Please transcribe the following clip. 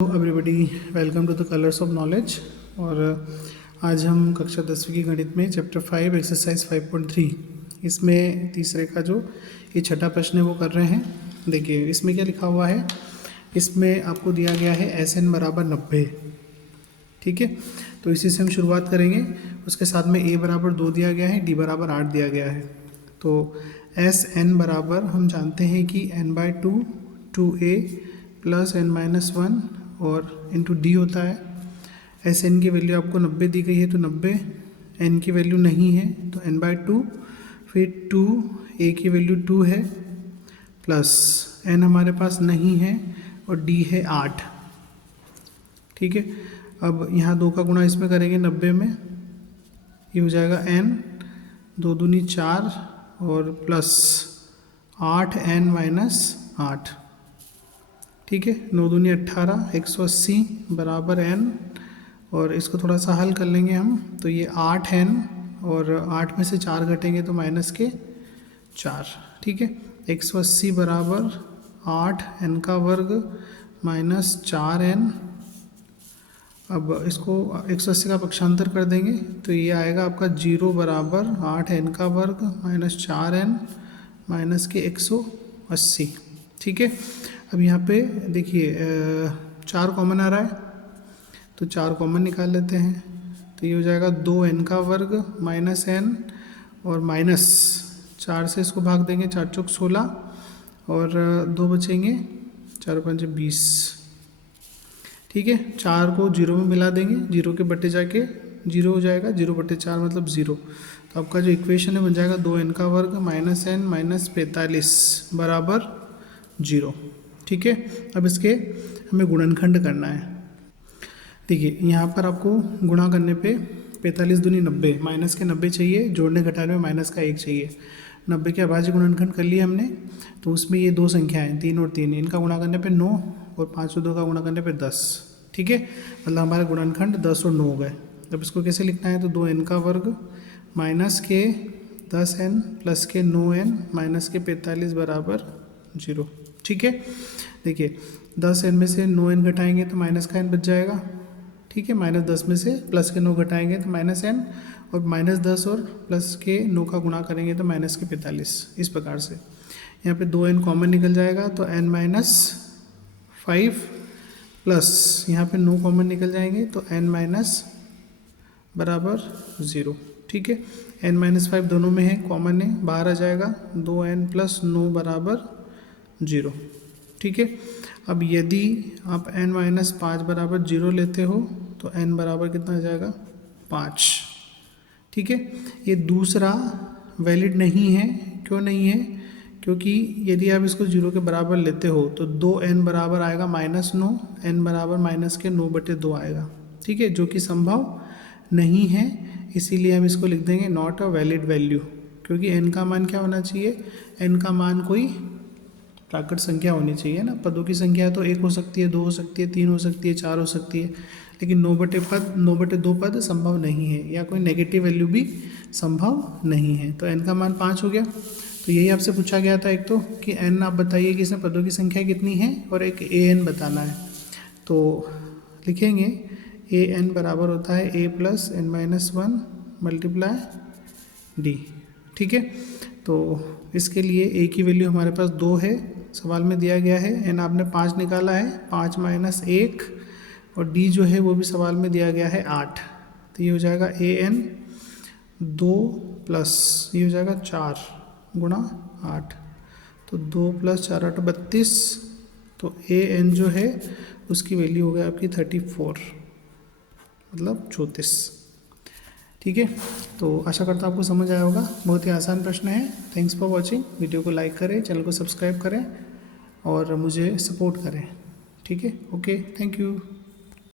Everybody, welcome to the colours of knowledge. और आज हम कक्षा 10वीं की गणित में चैप्टर 5 एक्सरसाइज 5.3 इसमें तीसरे का जो ये छठा प्रश्न है वो कर रहे हैं। देखिए इसमें क्या लिखा हुआ है। इसमें आपको दिया गया है SN बराबर 90। ठीक है, तो इसी से हम शुरुआत करेंगे। उसके साथ में A बराबर 2 दिया गया है, D बराबर 8 दिया गया है। तो SN बराबर हम जानते हैं कि n/2 2A प्लस n-1 और इंटू डी होता है। एस एन की वैल्यू आपको 90 दी गई है, तो 90 n की वैल्यू नहीं है तो n/2, फिर 2 a की वैल्यू 2 है, प्लस n हमारे पास नहीं है और d है 8। ठीक है, अब यहाँ 2 का गुणा इसमें करेंगे 90 में, ये हो जाएगा n 2 दूनी 4 और प्लस 8n-8। ठीक है, 9 दूनी 18, 180 बराबर n, और इसको थोड़ा सा हल कर लेंगे हम, तो ये 8n और 8 में से 4 घटेंगे तो माइनस के 4। ठीक है, 180 बराबर 8n का वर्ग माइनस 4n। अब इसको 180 का पक्षांतर कर देंगे तो ये आएगा आपका 0 बराबर 8n का वर्ग माइनस 4n माइनस के 180। ठीक है, अब यहाँ पे देखिए 4 कॉमन आ रहा है, तो 4 कॉमन निकाल लेते हैं, तो ये हो जाएगा 2n का वर्ग माइनस n और माइनस 4 से इसको भाग देंगे, 4 चौक 16 और 2 बचेंगे, 4 5 20। ठीक है, 4 को 0 में मिला देंगे, 0 के बटे जाके 0 हो जाएगा, 0/4 मतलब 0। तो आपका जो इक्वेशन है बन जाएगा 2n का वर्ग माइनस n माइनस 45 बराबर 0। ठीक है, अब इसके हमें गुणनखंड करना है। देखिए यहाँ पर आपको गुणा करने पे 45 दूनी 90, माइनस के 90 चाहिए, जोड़ने घटाने में माइनस का 1 चाहिए। 90 के अभाज्य गुणनखंड कर लिया हमने, तो उसमें ये 2 संख्याएं 3 और 3, इनका गुणा करने पे 9 और 5 और 2 का गुणा करने पे 10। ठीक है, मतलब हमारा गुणनखंड 10 और 9 हो गए। अब इसको कैसे लिखना है, तो 2n का वर्ग माइनस के 10n प्लस के 9n माइनस के 45 बराबर 0। ठीक है, देखिए 10n में से 9n घटाएंगे तो माइनस का n बच जाएगा। ठीक है, माइनस 10 में से प्लस के 9 घटाएंगे तो माइनस n, और माइनस 10 और प्लस के 9 का गुणा करेंगे तो माइनस के 45। इस प्रकार से यहाँ पे 2n कॉमन निकल जाएगा, तो n-5 प्लस यहाँ पे 9 कॉमन निकल जाएंगे तो n- बराबर 0। ठीक है, n-5 दोनों में है, कॉमन है, बाहर आ जाएगा, 2n + 9 बराबर 0। ठीक है, अब यदि आप n-5 बराबर 0 लेते हो तो n बराबर कितना आ जाएगा, 5। ठीक है, ये दूसरा वैलिड नहीं है। क्यों नहीं है, क्योंकि यदि आप इसको 0 के बराबर लेते हो तो 2n बराबर आएगा -9, n बराबर -9/2 आएगा। ठीक है, जो कि संभव नहीं है, इसीलिए हम इसको लिख देंगे नॉट अ वैलिड वैल्यू। क्योंकि n का मान क्या होना चाहिए, n का मान कोई प्राकृत संख्या होनी चाहिए ना। पदों की संख्या तो 1 हो सकती है, 2 हो सकती है, 3 हो सकती है, 4 हो सकती है, लेकिन 9/2 पद संभव नहीं है, या कोई नेगेटिव वैल्यू भी संभव नहीं है। तो n का मान 5 हो गया। तो यही आपसे पूछा गया था एक तो कि n आप बताइए कि इसमें पदों की संख्या कितनी है, और एक an बताना है। तो लिखेंगे an बराबर होता है a + n-1 × d। ठीक है, तो इसके लिए a की वैल्यू हमारे पास 2 है, सवाल में दिया गया है, n आपने 5 निकाला है, 5 - 1, और d जो है वो भी सवाल में दिया गया है 8। तो ये हो जाएगा an 2 प्लस ये हो जाएगा 4 गुणा 8, तो 2 + 4 = 32। तो an जो है उसकी वैल्यू हो गई आपकी 34, मतलब 34। ठीक है, तो आशा करता हूँ आपको समझ आया होगा। बहुत ही आसान प्रश्न है। Thanks for watching. वीडियो को लाइक करें, चैनल को सब्सक्राइब करें और मुझे सपोर्ट करें। ठीक है, ओके, थैंक यू।